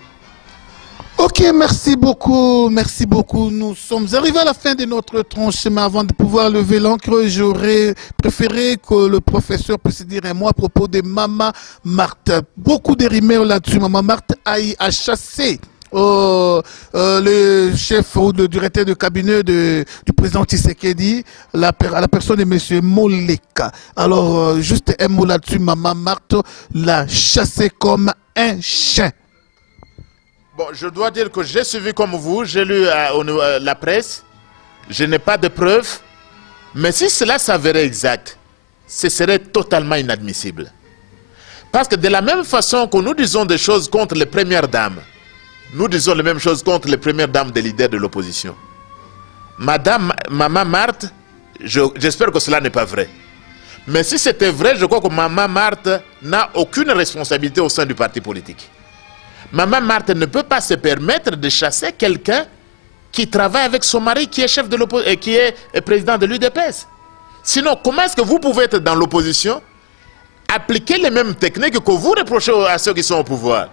Ok, merci beaucoup, merci beaucoup. Nous sommes arrivés à la fin de notre tranche, mais avant de pouvoir lever l'encre, j'aurais préféré que le professeur puisse dire un mot à propos de Mama Marthe. Beaucoup de rumeurs là-dessus. Mama Marthe a chassé le chef ou le directeur de cabinet du président Tshisekedi à la personne de M. Moleka. Alors, juste un mot là-dessus. Mama Marthe l'a chassé comme un chien. Bon, je dois dire que j'ai suivi comme vous, j'ai lu la presse, je n'ai pas de preuves, mais si cela s'avérait exact, ce serait totalement inadmissible. Parce que de la même façon que nous disons des choses contre les premières dames, nous disons les mêmes choses contre les premières dames des leaders de l'opposition. Maman Marthe, j'espère que cela n'est pas vrai. Mais si c'était vrai, je crois que Maman Marthe n'a aucune responsabilité au sein du parti politique. Maman Marthe ne peut pas se permettre de chasser quelqu'un qui travaille avec son mari, qui est chef de l'opposition, qui est président de l'UDPS. Sinon, comment est-ce que vous pouvez être dans l'opposition, appliquer les mêmes techniques que vous reprochez à ceux qui sont au pouvoir?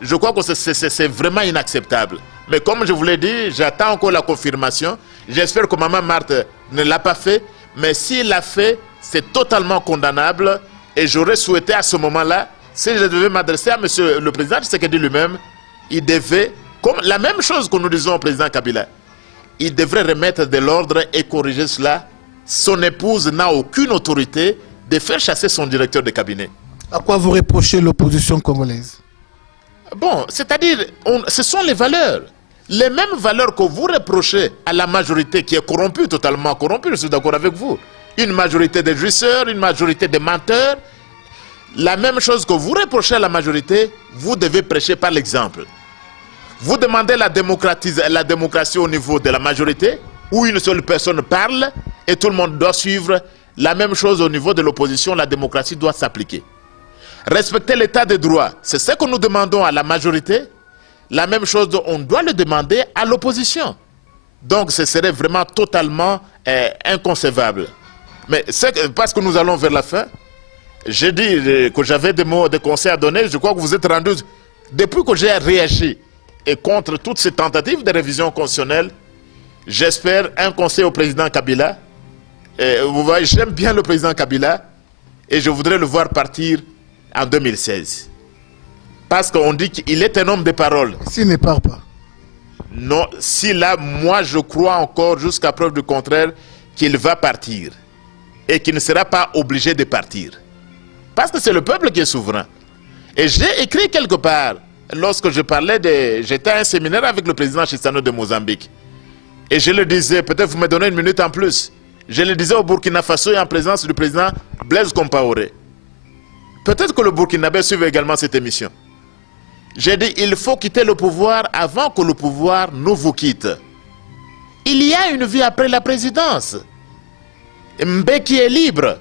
Je crois que c'est vraiment inacceptable. Mais comme je vous l'ai dit, j'attends encore la confirmation. J'espère que Maman Marthe ne l'a pas fait. Mais s'il l'a fait, c'est totalement condamnable. Et j'aurais souhaité à ce moment-là, si je devais m'adresser à monsieur le président Tshisekedi lui-même, il devait, comme la même chose que nous disons au président Kabila, il devrait remettre de l'ordre et corriger cela. Son épouse n'a aucune autorité de faire chasser son directeur de cabinet. À quoi vous reprochez l'opposition congolaise? Bon, c'est-à-dire, ce sont les valeurs. Les mêmes valeurs que vous reprochez à la majorité qui est corrompue, totalement corrompue, je suis d'accord avec vous. Une majorité de jouisseurs, une majorité de menteurs. La même chose que vous reprochez à la majorité, vous devez prêcher par l'exemple. Vous demandez la démocratie au niveau de la majorité, où une seule personne parle et tout le monde doit suivre. La même chose au niveau de l'opposition, la démocratie doit s'appliquer. Respecter l'état de droit, c'est ce que nous demandons à la majorité. La même chose, on doit le demander à l'opposition. Donc ce serait vraiment totalement inconcevable. Mais parce que nous allons vers la fin, j'ai dit que j'avais des mots, des conseils à donner. Je crois que vous êtes rendus, depuis que j'ai réagi et contre toutes ces tentatives de révision constitutionnelle, j'espère un conseil au président Kabila. Vous voyez, j'aime bien le président Kabila et je voudrais le voir partir en 2016. Parce qu'on dit qu'il est un homme de parole. S'il ne part pas. Non, si là, moi je crois encore jusqu'à preuve du contraire qu'il va partir et qu'il ne sera pas obligé de partir. Parce que c'est le peuple qui est souverain. Et j'ai écrit quelque part, lorsque je parlais j'étais à un séminaire avec le président Chissano de Mozambique. Et je le disais, peut-être vous me donnez une minute en plus. Je le disais au Burkina Faso et en présence du président Blaise Compaoré. Peut-être que le Burkinabé suive également cette émission. J'ai dit, il faut quitter le pouvoir avant que le pouvoir ne vous quitte. Il y a une vie après la présidence. Mbeki est libre.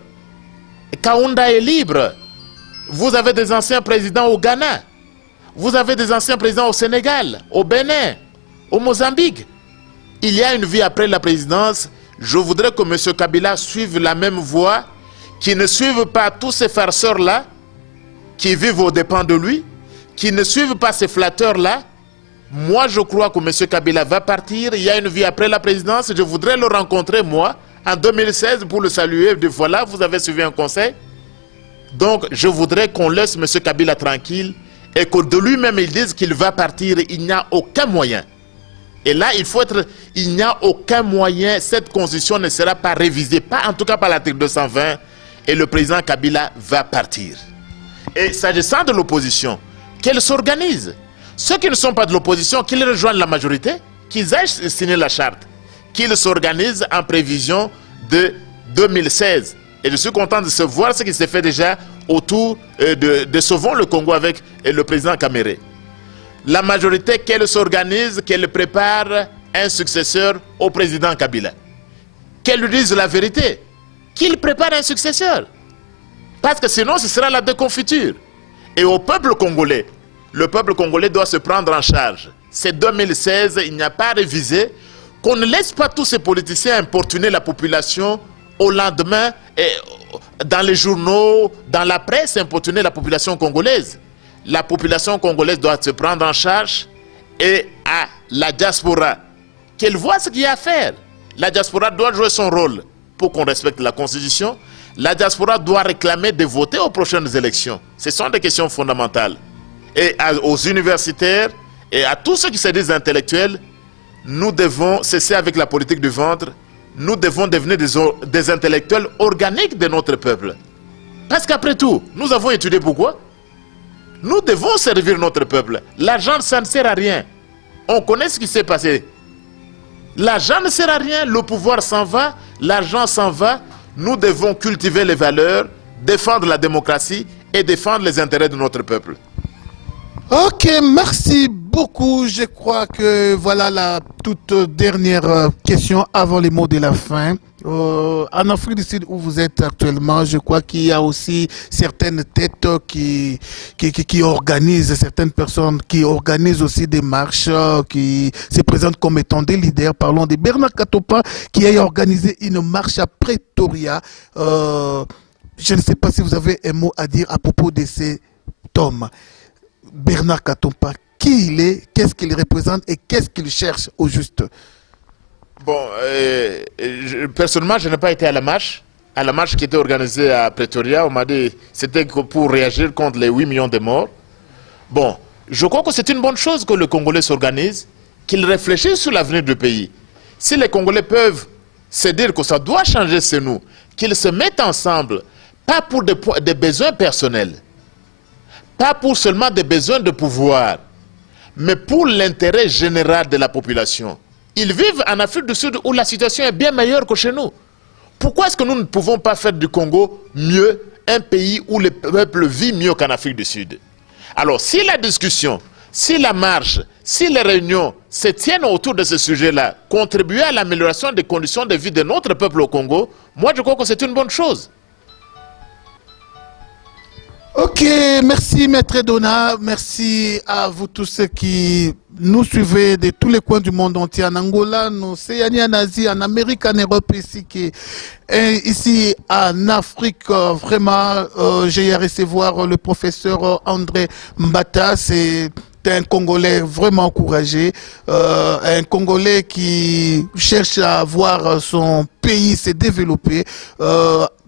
Kaunda est libre. Vous avez des anciens présidents au Ghana. Vous avez des anciens présidents au Sénégal, au Bénin, au Mozambique. Il y a une vie après la présidence. Je voudrais que M. Kabila suive la même voie, qu'il ne suive pas tous ces farceurs-là, qui vivent aux dépens de lui, qui ne suivent pas ces flatteurs-là. Moi, je crois que M. Kabila va partir. Il y a une vie après la présidence. Je voudrais le rencontrer, moi, en 2016, pour le saluer. Voilà, vous avez suivi un conseil. Donc, je voudrais qu'on laisse M. Kabila tranquille et que de lui-même, il dise qu'il va partir. Il n'y a aucun moyen. Et là, il n'y a aucun moyen. Cette constitution ne sera pas révisée, pas en tout cas par l'article 220. Et le président Kabila va partir. Et s'agissant de l'opposition, qu'elle s'organise. Ceux qui ne sont pas de l'opposition, qu'ils rejoignent la majorité, qu'ils aillent signer la charte, qu'ils s'organisent en prévision de 2016. Et je suis content de se voir ce qui s'est fait déjà autour de Sauvons le Congo avec le président Kamere. La majorité, qu'elle s'organise, qu'elle prépare un successeur au président Kabila. Qu'elle lui dise la vérité, qu'il prépare un successeur. Parce que sinon, ce sera la déconfiture. Et au peuple congolais, le peuple congolais doit se prendre en charge. C'est 2016, il n'y a pas révisé. Qu'on ne laisse pas tous ces politiciens importuner la population au lendemain, et dans les journaux, dans la presse, importuner la population congolaise. La population congolaise doit se prendre en charge et à la diaspora, qu'elle voit ce qu'il y a à faire. La diaspora doit jouer son rôle pour qu'on respecte la Constitution. La diaspora doit réclamer de voter aux prochaines élections. Ce sont des questions fondamentales. Et aux universitaires et à tous ceux qui se disent intellectuels, nous devons cesser avec la politique du ventre. Nous devons devenir des intellectuels organiques de notre peuple. Parce qu'après tout, nous avons étudié pourquoi? Nous devons servir notre peuple. L'argent, ça ne sert à rien. On connaît ce qui s'est passé. L'argent ne sert à rien, le pouvoir s'en va, l'argent s'en va. Nous devons cultiver les valeurs, défendre la démocratie et défendre les intérêts de notre peuple. Ok, merci beaucoup. Je crois que voilà la toute dernière question avant les mots de la fin. En Afrique du Sud où vous êtes actuellement, je crois qu'il y a aussi certaines têtes qui organisent, certaines personnes qui organisent aussi des marches, qui se présentent comme étant des leaders. Parlons de Bernard Katopa qui a organisé une marche à Pretoria. Je ne sais pas si vous avez un mot à dire à propos de cet homme. Bernard Katopa, qui il est, qu'est-ce qu'il représente et qu'est-ce qu'il cherche au juste? Bon, personnellement, je n'ai pas été à la marche. À la marche qui était organisée à Pretoria, on m'a dit que c'était pour réagir contre les 8 millions de morts. Bon, je crois que c'est une bonne chose que le Congolais s'organise, qu'il réfléchisse sur l'avenir du pays. Si les Congolais peuvent se dire que ça doit changer, c'est nous, qu'ils se mettent ensemble, pas pour des besoins personnels, pas pour seulement des besoins de pouvoir, mais pour l'intérêt général de la population. Ils vivent en Afrique du Sud où la situation est bien meilleure que chez nous. Pourquoi est-ce que nous ne pouvons pas faire du Congo mieux, un pays où le peuple vit mieux qu'en Afrique du Sud? Alors, si la discussion, si la marche, si les réunions se tiennent autour de ce sujet-là, contribuer à l'amélioration des conditions de vie de notre peuple au Congo, moi je crois que c'est une bonne chose. Ok, merci Maître Dona, merci à vous tous ceux qui nous suivez de tous les coins du monde entier, en Angola, en Océanie, en Asie, en Amérique, en Europe, ici en Afrique. Vraiment, j'ai à recevoir le professeur André Mbata, c'est un Congolais vraiment courageux, un Congolais qui cherche à voir son pays se développer.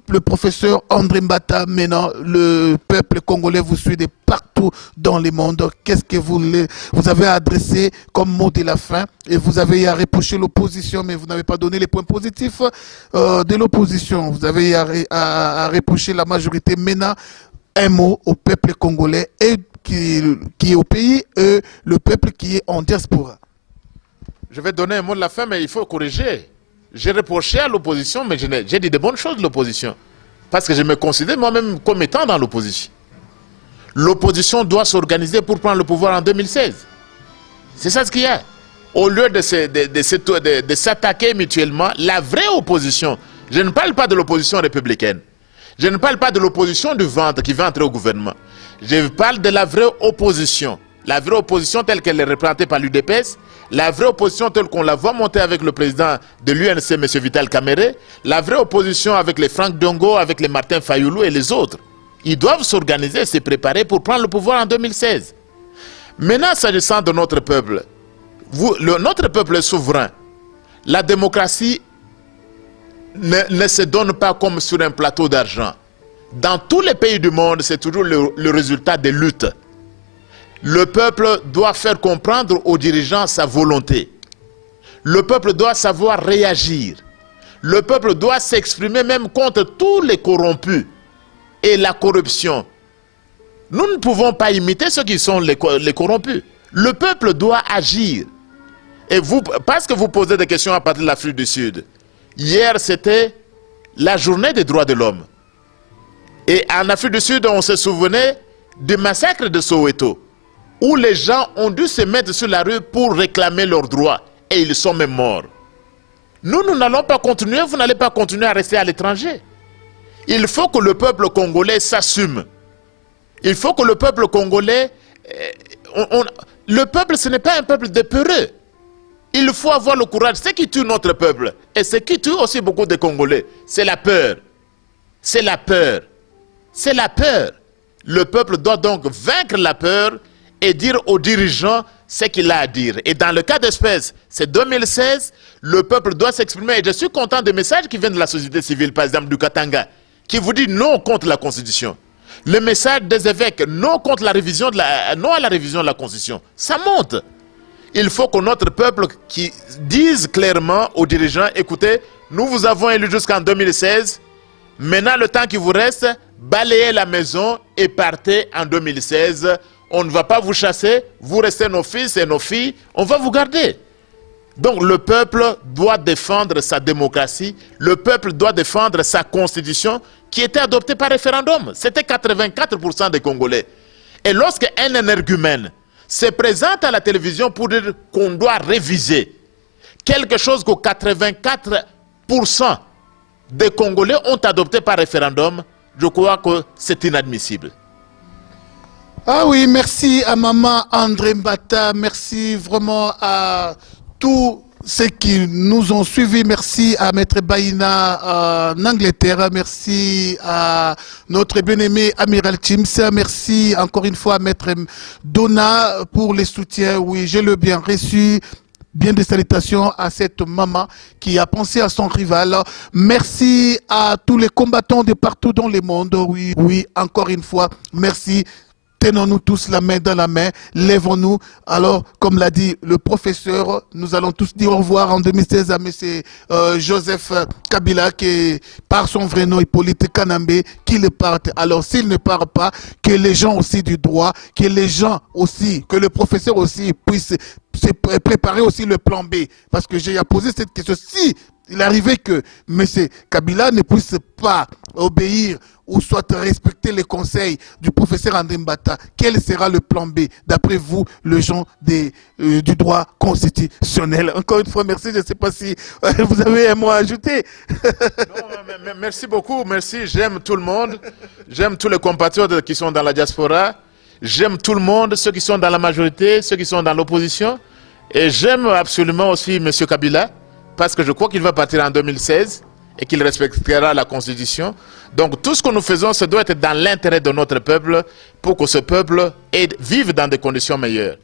Le professeur André Mbata, maintenant, le peuple congolais vous suit de partout dans le monde. Qu'est-ce que vous avez adressé comme mot de la fin? Et vous avez à reprocher l'opposition, mais vous n'avez pas donné les points positifs de l'opposition. Vous avez à reprocher la majorité. Maintenant, un mot au peuple congolais et qui est au pays et le peuple qui est en diaspora. Je vais donner un mot de la fin, mais il faut corriger. J'ai reproché à l'opposition, mais j'ai dit de bonnes choses de l'opposition. Parce que je me considère moi-même comme étant dans l'opposition. L'opposition doit s'organiser pour prendre le pouvoir en 2016. C'est ça ce qu'il y a. Au lieu de s'attaquer mutuellement, la vraie opposition, je ne parle pas de l'opposition républicaine. Je ne parle pas de l'opposition du ventre qui va entrer au gouvernement. Je parle de la vraie opposition. La vraie opposition telle qu'elle est représentée par l'UDPS, la vraie opposition telle qu'on la voit monter avec le président de l'UNC, M. Vital Kamerhe, la vraie opposition avec les Franck Dongo, avec les Martin Fayoulou et les autres. Ils doivent s'organiser et se préparer pour prendre le pouvoir en 2016. Maintenant, s'agissant de notre peuple, notre peuple est souverain. La démocratie ne se donne pas comme sur un plateau d'argent. Dans tous les pays du monde, c'est toujours le résultat des luttes. Le peuple doit faire comprendre aux dirigeants sa volonté. Le peuple doit savoir réagir. Le peuple doit s'exprimer même contre tous les corrompus et la corruption. Nous ne pouvons pas imiter ceux qui sont les corrompus. Le peuple doit agir. Et vous, parce que vous posez des questions à partir de l'Afrique du Sud, hier c'était la journée des droits de l'homme. Et en Afrique du Sud, on se souvenait du massacre de Soweto, où les gens ont dû se mettre sur la rue pour réclamer leurs droits. Et ils sont même morts. Nous n'allons pas continuer, vous n'allez pas continuer à rester à l'étranger. Il faut que le peuple congolais s'assume. Il faut que le peuple congolais... le peuple, ce n'est pas un peuple de peureux. Il faut avoir le courage. Ce qui tue notre peuple, et ce qui tue aussi beaucoup de Congolais, c'est la peur. C'est la peur. C'est la peur. Le peuple doit donc vaincre la peur et dire aux dirigeants ce qu'il a à dire. Et dans le cas d'espèce, c'est 2016, le peuple doit s'exprimer. Et je suis content des messages qui viennent de la société civile, par exemple du Katanga, qui vous dit non contre la Constitution. Le message des évêques, non contre la révision non à la révision de la Constitution. Ça monte. Il faut que notre peuple qui dise clairement aux dirigeants, écoutez, nous vous avons élu jusqu'en 2016, maintenant le temps qui vous reste, balayez la maison et partez en 2016. On ne va pas vous chasser, vous restez nos fils et nos filles, on va vous garder. Donc le peuple doit défendre sa démocratie, le peuple doit défendre sa constitution qui était adoptée par référendum. C'était 84% des Congolais. Et lorsque un énergumène se présente à la télévision pour dire qu'on doit réviser quelque chose que 84% des Congolais ont adopté par référendum, je crois que c'est inadmissible. Ah oui, merci à Maman André Mbata, merci vraiment à tous ceux qui nous ont suivis, merci à Maître Baïna en Angleterre, merci à notre bien-aimé Amiral Chims, merci encore une fois à Maître Donna pour les soutiens, oui, je l'ai bien reçu. Bien des salutations à cette maman qui a pensé à son rival. Merci à tous les combattants de partout dans le monde. Oui, oui, encore une fois, merci. Tenons-nous tous la main dans la main, lèvons-nous. Alors, comme l'a dit le professeur, nous allons tous dire au revoir en 2016 à M. Joseph Kabila, qui par son vrai nom Hippolyte Kanambe, qu'il parte. Alors, s'il ne part pas, que les gens aussi du droit, que les gens aussi, que le professeur aussi puisse se préparer aussi le plan B. Parce que j'ai posé cette question. Si il arrivait que M. Kabila ne puisse pas obéir ou soit respecter les conseils du professeur André Mbata, quel sera le plan B, d'après vous, le gens du droit constitutionnel? Encore une fois, merci. Je ne sais pas si vous avez un mot à ajouter. Non, merci beaucoup, merci. J'aime tout le monde. J'aime tous les compatriotes qui sont dans la diaspora. J'aime tout le monde, ceux qui sont dans la majorité, ceux qui sont dans l'opposition. Et j'aime absolument aussi M. Kabila, parce que je crois qu'il va partir en 2016 et qu'il respectera la Constitution. Donc tout ce que nous faisons, ça doit être dans l'intérêt de notre peuple pour que ce peuple vive dans des conditions meilleures.